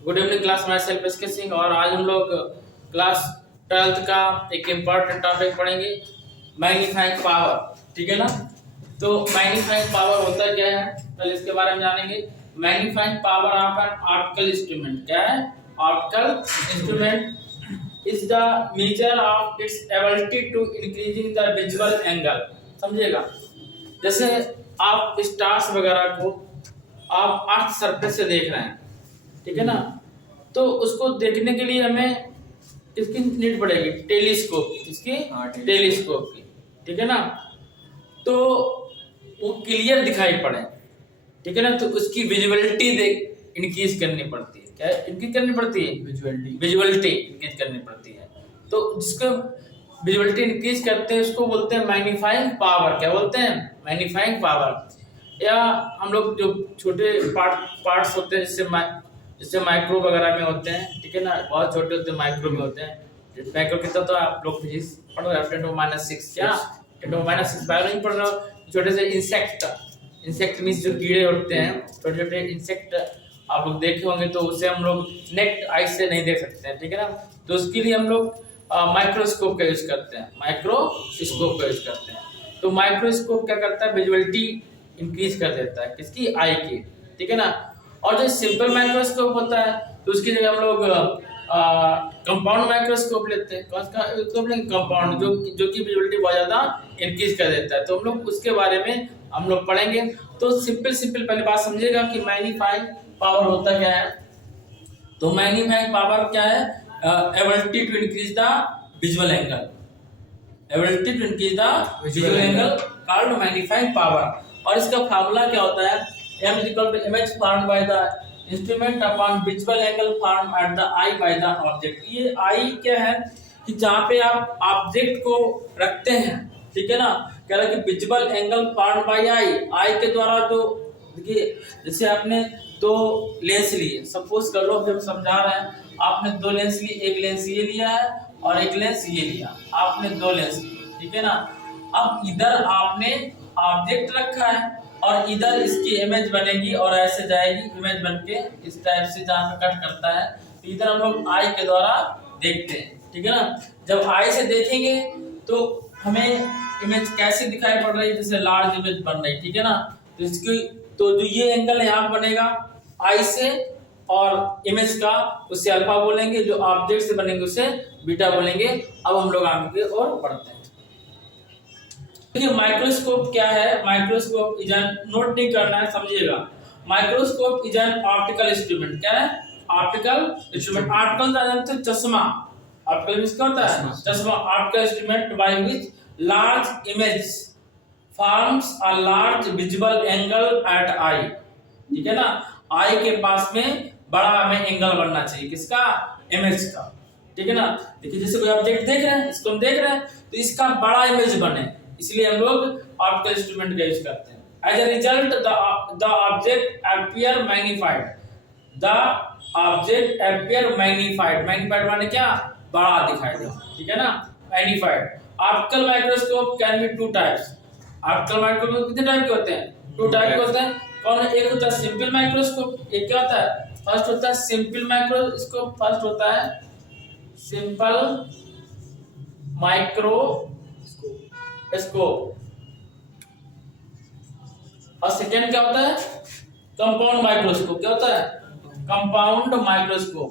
Good evening class, myself SK Singh. और आज हम लोग क्लास 12th का एक इम्पॉर्टेंट टॉपिक पढ़ेंगे, मैग्नीफाइंग पावर। ठीक है ना। तो मैग्नीफाइंग पावर होता क्या है, पहले इसके बारे में जानेंगे। Magnifying power of an optical instrument क्या है? Optical instrument is the major of its ability to increasing the visual angle. समझिएगा, जैसे आप स्टार्स वगैरह को आप अर्थ सरफेस से देख रहे हैं, ठीक है ना, तो उसको देखने के लिए हमें किसकी नीड पड़ेगी? टेलीस्कोप की। किसकी? टेलीस्कोप की। ठीक है ना। तो वो क्लियर दिखाई पड़े, ठीक है ना, तो उसकी विजुअलिटी देख इंक्रीज करनी पड़ती है। क्या इंक्रीज करनी पड़ती है? विजुअलिटी इंक्रीज करनी पड़ती है। तो जिसको विजुअलिटी इंक्रीज करते हैं उसको बोलते हैं मैग्नीफाइंग पावर। क्या बोलते हैं? Magnifying power. या हम लोग जो छोटे पार्ट्स होते हैं जिससे माइक्रो वगैरह में होते हैं, ठीक है ना, बहुत छोटे होते हैं, माइक्रो में होते हैं। माइक्रो कितना तो आप लोग फिजिक्स पढ़ रहे हो, 10⁻⁶ क्या 10⁻�6 बायोलॉजी पढ़ रहे हो। छोटे से इंसेक्ट मींस जो कीड़े होते हैं, छोटे छोटे इंसेक्ट आप लोग देखे होंगे, तो उसे हम लोग नेक्ट आई से नहीं देख सकते हैं, ठीक है ना। तो उसके लिए हम लोग माइक्रोस्कोप का यूज करते हैं, माइक्रोस्कोप का यूज करते हैं। तो माइक्रोस्कोप क्या करता है? विजुअलिटी इंक्रीज कर देता है, किसकी? आई की। ठीक है ना। और जो सिंपल माइक्रोस्कोप होता है तो उसकी जगह हम लोग कंपाउंड माइक्रोस्कोप लेते हैं। कौन सा कंपाउंड, जो कि विजुअलिटी बहुत ज्यादा इंक्रीज कर देता है। तो हम लोग उसके बारे में हम लोग पढ़ेंगे। तो सिंपल पहले बात समझिएगा कि मैग्नीफाइंग पावर होता क्या है। तो मैग्नीफाइंग पावर क्या है? Ability to increase the visual angle. Ability to increase the visual angle called magnifying power. और इसका फार्मूला क्या होता है? m is equal to image formed by the instrument upon visual angle formed at the eye by the object। ये eye क्या है कि जहाँ पे आप ऑब्जेक्ट को रखते हैं, ठीक है ना, कह रहा है कि विजुअल एंगल फॉर्म्ड बाय आई के द्वारा। जो देखिए, जैसे आपने दो लेंस लिए, सपोज कर लो, हम समझा रहे हैं, आपने दो लेंस लिए, एक लेंस ये लिया है और एक लेंस ये लिया, आपने दो लेंस लिए, ठीक है ना। अब इधर आपने ऑब्जेक्ट रखा है और इधर इसकी इमेज बनेगी और ऐसे जाएगी, इमेज बनके इस टाइप से जहाँ पे कट करता है, तो इधर हम लोग आई के द्वारा देखते हैं, ठीक है ना। जब आई से देखेंगे तो हमें इमेज कैसे दिखाई पड़ रही है? जैसे लार्ज इमेज बन रही है, ठीक है ना। तो इसकी तो जो ये एंगल यहाँ बनेगा आई से और इमेज का, उससे अल्फा बोलेंगे, जो ऑब्जेक्ट से बनेंगे उसे बीटा बोलेंगे। अब हम लोग आगे और बढ़ते हैं। देखिए माइक्रोस्कोप क्या है? माइक्रोस्कोप इज एन, नोट नहीं करना है, समझिएगा। Microscope is an optical instrument. क्या है? Optical instrument. ऑप्टिकल जानते हो? चश्मा। ऑप्टिकल मींस क्या होता है? चश्मा। Optical instrument by which large image forms a large visual angle at eye. ठीक है ना। आई के पास में बड़ा हमें एंगल बनना चाहिए, किसका? इमेज का। ठीक है ना। देखिए जैसे कोई ऑब्जेक्ट देख रहे हैं, इसको हम देख रहे हैं, तो इसका बड़ा इमेज बने, इसलिए हम लोग ऑप्टिकल इंस्ट्रूमेंट का यूज करते हैं। As a result the object appear magnified. The object appear magnified. Magnified माने क्या? बड़ा दिखाई देता, ठीक है ना, magnified. Optical microscope can be two types. Optical microscope कितने टाइप के होते हैं? टू टाइप के होते हैं। कौन? एक होता है सिंपल माइक्रोस्कोप, एक क्या होता है? फर्स्ट होता है सिंपल माइक्रोस्कोप, फर्स्ट होता है सिंपल माइक्रोस्कोप, और सेकेंड क्या होता है? Compound microscope. क्या होता है? Compound microscope.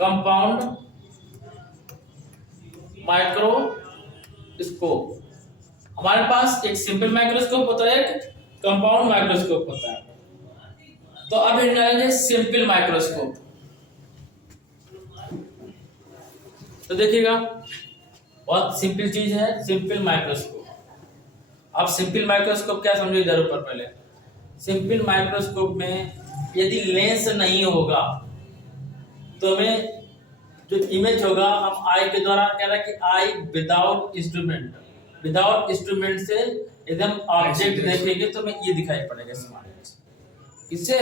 Compound microscope. हमारे पास एक सिंपल माइक्रोस्कोप होता है, एक कंपाउंड माइक्रोस्कोप होता है। तो अब हम सिंपल माइक्रोस्कोप। तो देखिएगा, बहुत सिंपल चीज है सिंपल माइक्रोस्कोप। अब सिंपल माइक्रोस्कोप क्या समझो इधर ऊपर। पहले सिंपल माइक्रोस्कोप में यदि लेंस नहीं होगा तो हमें जो इमेज होगा, हम आई के द्वारा कह रहा है कि आई विदाउट इंस्ट्रूमेंट से एकदम ऑब्जेक्ट देखेंगे तो हमें ये दिखाई पड़ेगा स्मॉल एच। इससे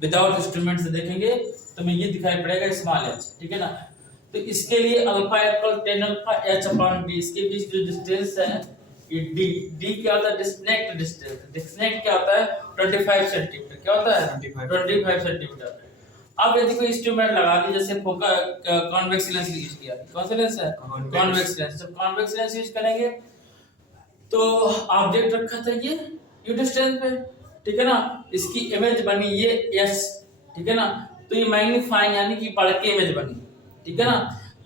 विदाउट इंस्ट्रूमेंट से देखेंगे तो हमें ये दिखाई पड़ेगा स्मॉल एच, ठीक है ना। तो इसके लिए alpha equal 10 alpha h upon b, इसके बीच जो डिस्टेंस है ये डी डी क्या होता है? Disconnect distance. डिस्कनेक्ट क्या होता है? 25 सेंटीमीटर। क्या होता है? 25 सेंटीमीटर। अब यदि कोई इंस्ट्रूमेंट लगा दी, जैसे कॉन्वेक्स लेंस यूज किया, कौन सा लेंस है? Convex lens. जब कॉन्वेक्स लेंस यूज करेंगे तो ऑब्जेक्ट रखा था ये यू डिस्टेंस पे, ठीक है ना, इसकी इमेज बनी ये एस, ठीक है ना, तो ये मैग्नीफाइंग यानी कि बढ़ के इमेज बनी, ठीक है ना।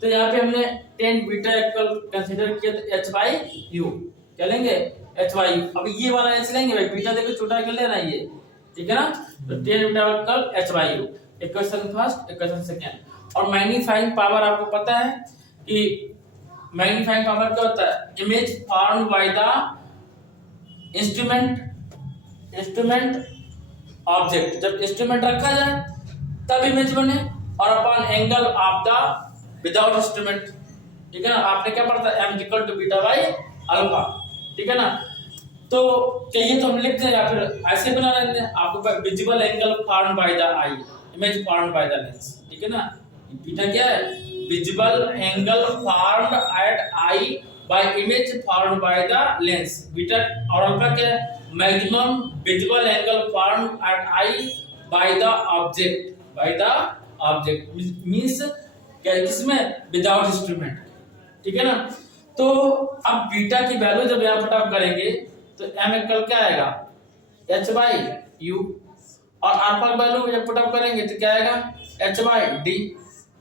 तो यहाँ पे हमने tan बीटा इक्वल कंसीडर किया तो h बाई यू, क्या लेंगे? h by you. अब ये वाला h लेंगे भाई, बीटा देखो छोटा कर ले रहा है ये, ठीक है ना, तो tan beta equal h by U. Equation first, equation second. और मैग्नीफाइंग पावर आपको पता है कि मैग्नीफाइंग पावर क्या होता है? Image formed by the instrument object. जब इंस्ट्रूमेंट रखा जाए तब इमेज बने, और upon angle of the without instrument, ठीक है ना। आपने क्या पढ़ा था? m equal to beta by alpha, ठीक है ना। तो चाहिए तो हम लिख दें या फिर ऐसे बना लेते हैं। आपको visible angle formed by the eye, image formed by the lens, ठीक है ना। बीटा क्या है? Visible angle formed at eye by image formed by the lens. Beta और अल्फा क्या है? Maximum visible angle formed at eye by the object, means क्या, किसमें? विदाउट इंस्ट्रूमेंट, ठीक है ना। तो अब बीटा की वैल्यू जब यहां पुट अप करेंगे तो m इक्वल क्या आएगा? h बाई u, और अल्फा की वैल्यू जब पुट अप करेंगे तो क्या आएगा? h by d।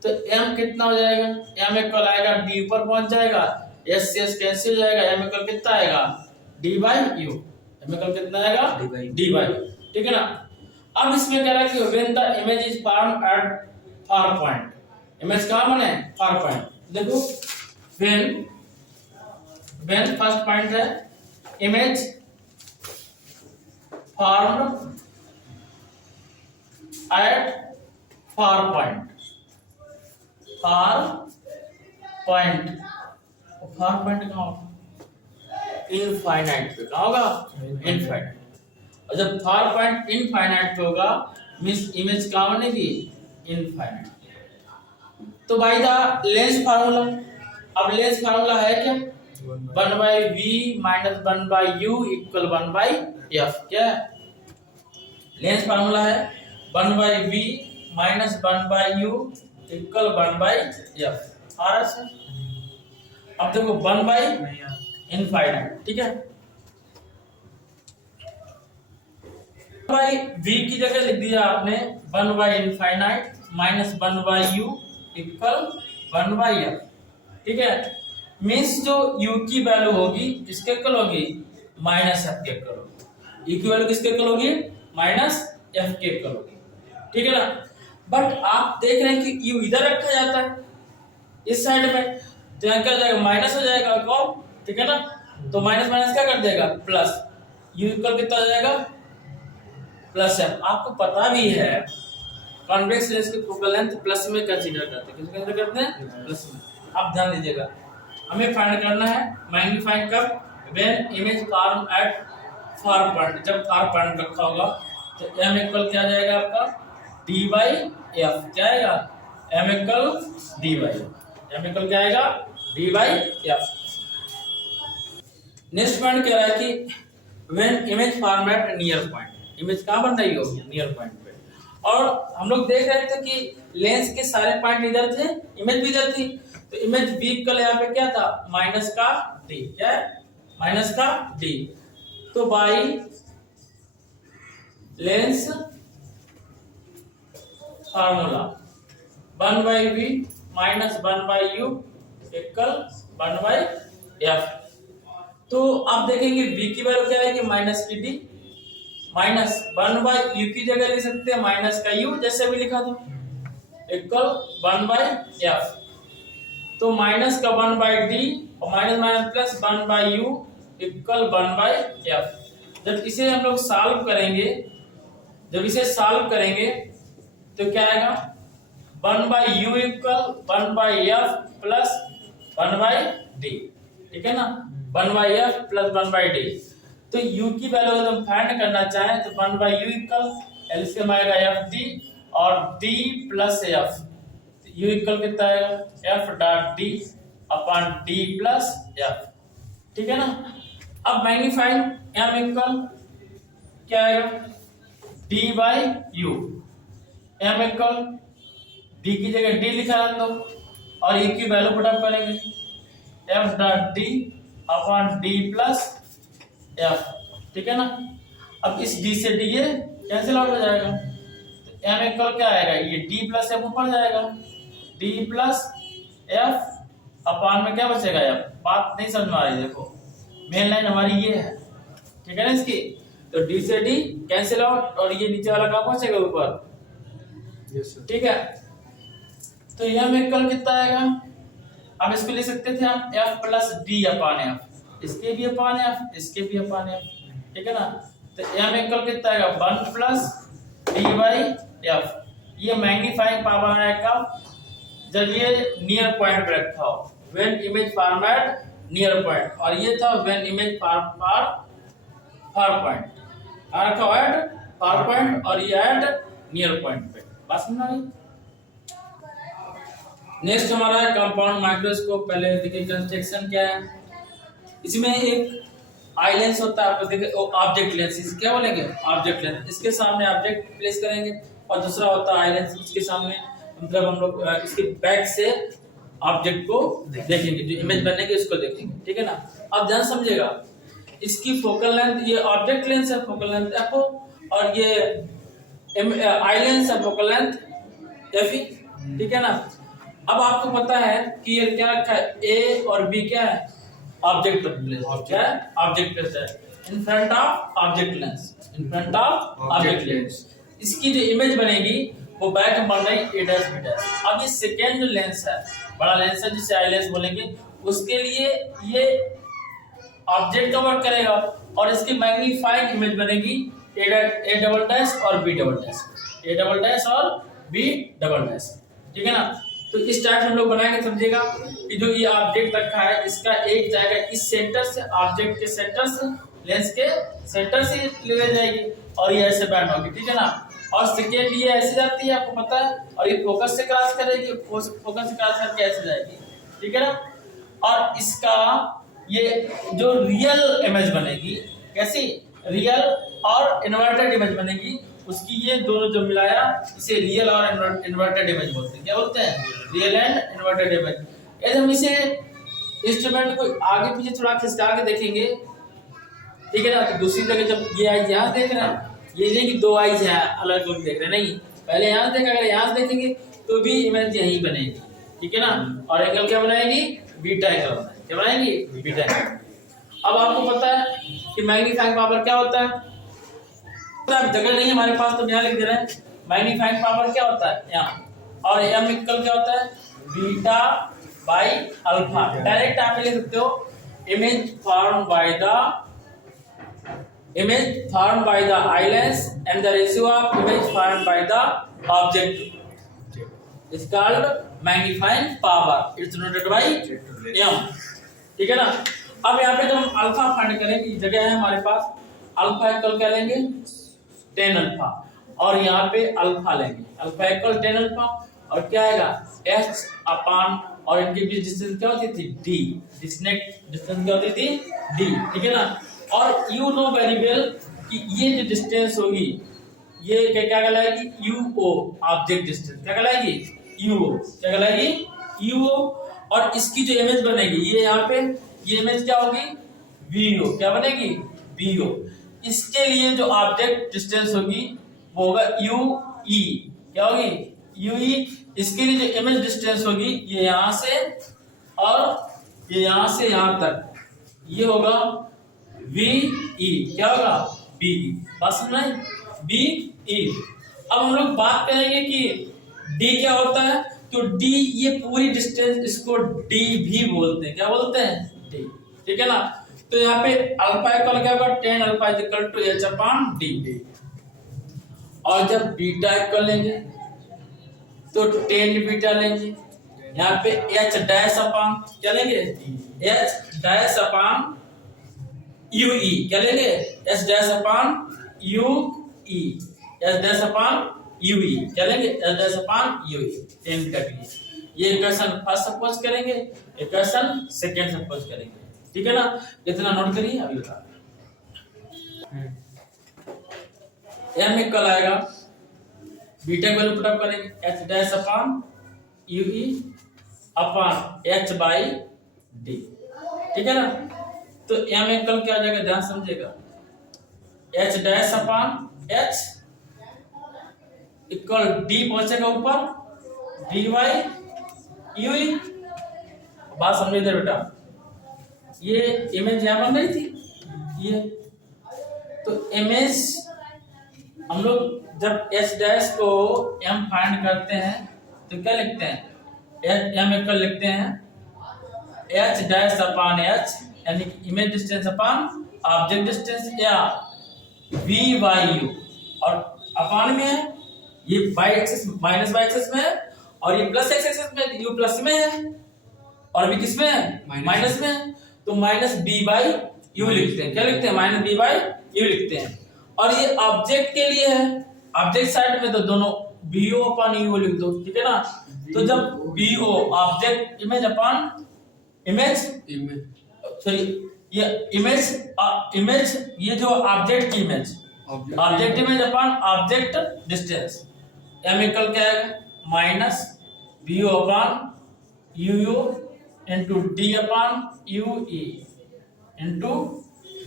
तो m कितना हो जाएगा? m इक्वल आएगा d ऊपर पहुंच जाएगा, s से s कैंसिल हो जाएगा, m इक्वल कितना आएगा? d by u। m equal कितना आएगा? d बाई, ठीक है ना। अब इसमें कह रहा है कि when the image is formed at far point, image कहां बने? Far point. देखो व्हेन फर्स्ट पॉइंट है image formed at far point, far point कहां होगा? इनफाइनाइट पे। कहां होगा? इनफाइनाइट। और जब फार पॉइंट इनफाइनाइट पे होगा मींस इमेज कहां बनेगी? इनफाइनाइट। तो बाय द लेंस फार्मूला, अब लेंस फार्मूला है क्या? 1 by v minus 1 by u equal 1 by f। क्या है? लेंस फार्मूला है 1 by v minus 1 by u equal 1 by f। आ रहा है? अब देखो 1 बाई इनफाइनाइट, ठीक है। बाई v की जगह लिख दिया आपने 1 by infinite minus 1 by u equal 1 by f, ठीक है। मींस जो u की वैल्यू होगी किसके इक्वल होगी? माइनस f के इक्वल होगी। u की वैल्यू किसके इक्वल होगी? माइनस f के इक्वल होगी, ठीक है ना। बट आप देख रहे हैं कि u इधर रखा जाता है इस साइड में, तो यहाँ क्या हो जाएगा? माइनस हो जाएगा, कौन, ठीक है ना। तो माइनस माइनस क्या कर देगा? प्लस। u इक्वल कितना हो जाएगा? Plus f। आपको पता भी है कॉन्वेक्स लेंस की फोकल लेंथ प्लस में कंसीडर करते हैं। किसमें कंसीडर करते हैं? प्लस में। अब ध्यान दीजिएगा, हमें फाइंड करना है मैग्नीफाइंग कब? When image form at far point. जब फार पॉइंट रखा होगा तो m इक्वल क्या जाएगा आपका? d by f। क्या आएगा? m equal d by, m equal क्या आएगा? d by f। Next point कह रहा है कि when image form at near point, image कहां बन रही होगी? नियर पॉइंट पे। और हम लोग देख रहे थे कि लेंस के सारे पॉइंट इधर थे, इमेज भी इधर थी, तो इमेज v इक्वल यहाँ पे क्या था? माइनस का d। क्या है? माइनस का d। तो by lens formula 1 by v minus 1 by u equal 1 by f। तो आप देखेंगे v की वैल्यू क्या है कि माइनस की d, माइनस 1 बाई u की जगह लिख सकते हैं माइनस का u, जैसे भी लिखा था, इक्वल 1 बाई f। तो माइनस का 1 बाई d और minus minus plus 1 by u equal 1 by f। जब इसे हम लोग सॉल्व करेंगे, जब इसे सॉल्व करेंगे तो क्या आएगा? 1 by u equal 1 by f plus 1 by d, ठीक है ना। 1 by f plus 1 by d। तो u की वैल्यू अगर हम फाइंड करना चाहें तो 1 बाई u इक्वल एलसीएम आएगा f d और d plus f। u equal कितना आएगा? f dot d upon d plus f, ठीक है ना। अब मैग्नीफाइंग m इक्वल क्या आएगा, d by u। m equal d की जगह d लिखा है तो, और e की वैल्यू पुट अप करेंगे, f dot d upon d plus f, ठीक है ना। अब इस d से d ये कैंसिल आउट हो जाएगा, तो m इक्वल क्या आएगा, ये d प्लस f ऊपर जाएगा, d प्लस f अपॉन में क्या बचेगा यार, बात नहीं समझ में आ रही, देखो मेन लाइन हमारी ये है, ठीक है ना इसकी, तो d से d कैंसिल आउट और ये नीचे वाला कहाँ पहुंचेगा ऊपर, ठीक है। तो यह m इक्वल कितना आएगा, अब इसको लिख सकते थे हम f plus d upon f, इसके भी अपॉन f, इसके भी अपॉन f, ठीक है ना। तो m इक्वल कितना आएगा, 1 प्लस d बाई f। ये मैग्नीफाइंग पावर है कब, जब ये नियर पॉइंट पे रखा हो, when image form at near point, और ये था when image form far point, रखा हो एट फार पॉइंट और ये एट नियर पॉइंट पे, बात समझ आई। नेक्स्ट हमारा है कंपाउंड माइक्रोस्कोप। पहले देखिए कंस्ट्रक्शन क्या है, इसमें एक आई लेंस होता है, आपको देखिए ऑब्जेक्ट लेंस, इसे क्या बोलेंगे, ऑब्जेक्ट लेंस। इसके सामने ऑब्जेक्ट प्लेस करेंगे, और दूसरा होता है आई लेंस, इसके सामने मतलब हम लोग इसके बैक से ऑब्जेक्ट को देखेंगे, जो इमेज बनेगी उसको देखेंगे, ठीक है ना। अब ध्यान समझिएगा, इसकी फोकल लेंथ, ये ऑब्जेक्ट लेंस है, फोकल लेंथ एफ, और ये आई लेंस है, फोकल लेंथ एफ, ठीक है ना। अब आपको पता है कि ये क्या रखा है, ए और बी क्या है, ऑब्जेक्ट प्लेस, क्या है, ऑब्जेक्ट प्लेस है in front of object lens, in front of object lens. इसकी जो इमेज बनेगी वो बैक में बन रही ए डैश बी डैश। अब ये सेकेंड जो लेंस है, बड़ा लेंस है जिसे आई लेंस बोलेंगे, उसके लिए ये ऑब्जेक्ट का वर्क करेगा, और इसकी मैग्नीफाइंग इमेज बनेगी ए डबल डैश और B double dash, A double dash और बी डबल डैश, ठीक है ना। तो इस टाइप हम लोग बनाएंगे, समझिएगा कि जो ये ऑब्जेक्ट रखा है इसका एक जाएगा इस सेंटर से, ऑब्जेक्ट के सेंटर से, लेंस के सेंटर से ले जाएगी, और ये ऐसे बैंड होगी, ठीक है ना। और सेकेंड ये ऐसे जाती है, आपको पता है, और ये फोकस से क्रॉस करेगी, फोकस से क्रॉस करके ऐसे जाएगी, ठीक है ना। और इसका ये जो रियल इमेज बनेगी, कैसी, रियल और इन्वर्टेड इमेज बनेगी, उसकी ये दोनों जो मिलाया इसे रियल और इन्वर्टेड इमेज बोलते हैं, क्या बोलते हैं, रियल एंड इन्वर्टेड इमेज। यदि हम इसे इंस्ट्रूमेंट को आगे पीछे थोड़ा खिसका के देखेंगे, ठीक है ना, तो दूसरी जगह जब ये आइज यहाँ देख रहे हैं, ये नहीं कि दो आइज है अलग अलग देख रहे हैं, नहीं, पहले यहाँ देखा, अगर यहाँ देखेंगे तो भी इमेज यही बनेगी, ठीक है ना। और एंगल क्या बनाएगी, बीटा एंगल बनाएगी, क्या बनाएगी, बीटा एंगल। अब आपको पता है कि मैग्नीफाइंग पावर क्या होता है, जगह नहीं हमारे पास तो यहाँ लिख दे रहे हैं, मैग्नीफाइंग पावर क्या होता है यहाँ, और m इक्वल क्या होता है, बीटा बाई अल्फा। डायरेक्ट आप लिख सकते हो, image form by the eye lens and the ratio of image form by the object is called magnifying power, it's denoted by m, ठीक है ना। अब यहाँ पे जब हम अल्फा फाइंड करेंगे, जगह है हमारे पास, अल्फा इक्वल क्या लेंगे, 10 अल्फा, और यहाँ पे अल्फा लेंगे, अल्फा इक्वल 10 अल्फा, और क्या आएगा, h अपॉन, और इनके बीच डिस्टेंस क्या होती थी, d, डिस्टेंस क्या होती थी, d, ठीक है ना। और यू नो वेरी वेल कि ये जो डिस्टेंस होगी ये क्या कहलाएगी, UO, ऑब्जेक्ट डिस्टेंस क्या कहलाएगी, UO, क्या कहलाएगी, UO। और इसकी जो इमेज बनेगी ये यहाँ पे, ये इमेज क्या होगी, VO, क्या बनेगी, VO। इसके लिए जो ऑब्जेक्ट डिस्टेंस होगी वो होगा UE, क्या होगी, UE। इसके लिए जो इमेज डिस्टेंस होगी ये यहाँ से और ये यहाँ से यहाँ तक, ये होगा VE, क्या होगा, BE, बात समझ में, BE। अब हम लोग बात करेंगे कि D क्या होता है, तो D ये पूरी डिस्टेंस, इसको D भी बोलते हैं, क्या बोलते हैं, D, ठीक है ना। तो यहाँ पे अल्फा इक्वल क्या होगा, 10 alpha is equal to h upon d, और जब बीटा इक्वल लेंगे तो 10 बीटा लेंगे, यहाँ पे h डैश अपॉन क्या लेंगे, h डैश अपॉन UE, क्या लेंगे, h dash upon UE, h dash upon UE, क्या लेंगे, h dash upon UE, 10 beta के लिए। ये इक्वेशन फर्स्ट सपोज करेंगे, इक्वेशन सेकंड सपोज करेंगे, ठीक है ना, इतना नोट करिए अभी बता। एम इक्वल आएगा बीटा की वैल्यू पुटअप करेंगे H dash upon U E upon H by D, ठीक है ना। तो एम इक्वल क्या आ जाएगा, ध्यान समझिएगा, H dash upon H equal D पहुंचेगा ऊपर डी वाई यू ई। बात समझ इधर बेटा, ये इमेज यहां बन रही थी ये, तो इमेज हम लोग जब एच डैश को एम फाइंड करते हैं तो क्या लिखते हैं, एम इक्वल लिखते हैं एच डैश अपॉन एच यानी image distance upon object distance या वी वाई यू, और अपॉन में है ये Y axis minus Y axis में है और ये प्लस एक्स एक्सिस में, यू प्लस में है और अभी किस में है माइनस में है, तो माइनस बी बाई यू लिखते हैं। क्या लिखते हैं, माइनस बी बाई यू लिखते हैं। और ये ऑब्जेक्ट के लिए है, ऑब्जेक्ट साइड में तो दोनों बीओ अपॉन यू लिख दो, ठीक है ना। तो जब B O object image upon image sorry ये इमेज ये जो ऑब्जेक्ट की image object image upon object distance, M equal क्या है minus B O upon U into D upon U E into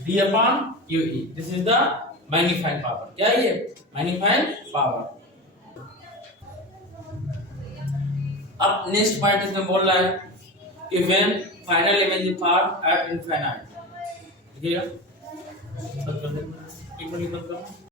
D upon U E. This is the magnifying power. क्या है ये magnifying power. अब next point इसमें बोल रहा है कि when final image is form at infinite, ठीक है। एक मिनट बंद करो।